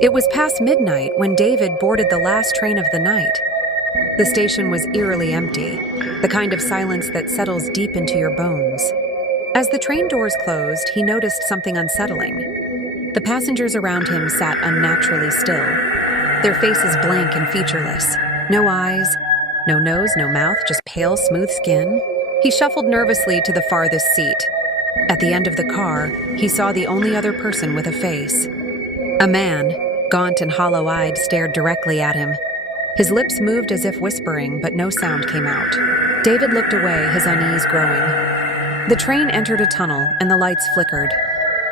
It was past midnight when David boarded the last train of the night. The station was eerily empty, the kind of silence that settles deep into your bones. As the train doors closed, he noticed something unsettling. The passengers around him sat unnaturally still, their faces blank and featureless. No eyes, no nose, no mouth, just pale, smooth skin. He shuffled nervously to the farthest seat. At the end of the car, he saw the only other person with a face. A man, gaunt and hollow-eyed, stared directly at him. His lips moved as if whispering, but no sound came out. David looked away, his unease growing. The train entered a tunnel, and the lights flickered.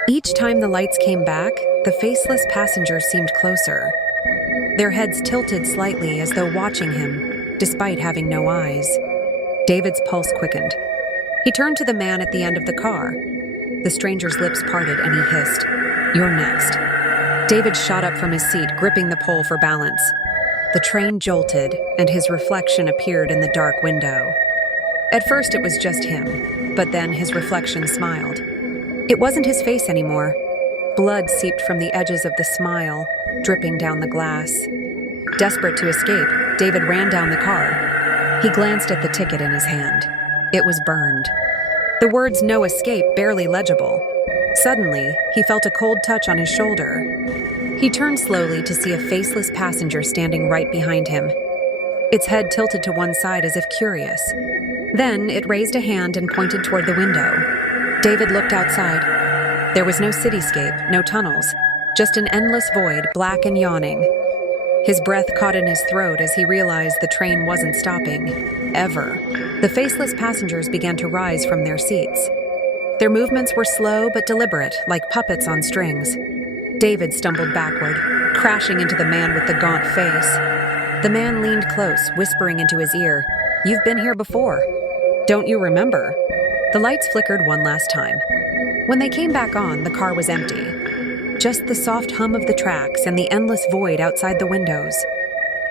Each time the lights came back, the faceless passengers seemed closer. Their heads tilted slightly as though watching him, despite having no eyes. David's pulse quickened. He turned to the man at the end of the car. The stranger's lips parted and he hissed, "You're next." David shot up from his seat, gripping the pole for balance. The train jolted, and his reflection appeared in the dark window. At first it was just him, but then his reflection smiled. It wasn't his face anymore. Blood seeped from the edges of the smile, dripping down the glass. Desperate to escape, David ran down the car. He glanced at the ticket in his hand. It was burned. The words "no escape" barely legible. Suddenly, he felt a cold touch on his shoulder. He turned slowly to see a faceless passenger standing right behind him. Its head tilted to one side as if curious. Then it raised a hand and pointed toward the window. David looked outside. There was no cityscape, no tunnels, just an endless void, black and yawning. His breath caught in his throat as he realized the train wasn't stopping. Ever. The faceless passengers began to rise from their seats. Their movements were slow but deliberate, like puppets on strings. David stumbled backward, crashing into the man with the gaunt face. The man leaned close, whispering into his ear, "You've been here before. Don't you remember?" The lights flickered one last time. When they came back on, the car was empty. Just the soft hum of the tracks and the endless void outside the windows.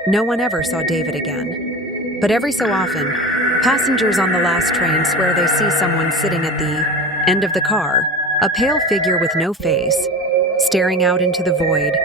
No one ever saw David again. But every so often, passengers on the last train swear they see someone sitting at the end of the car, a pale figure with no face, staring out into the void,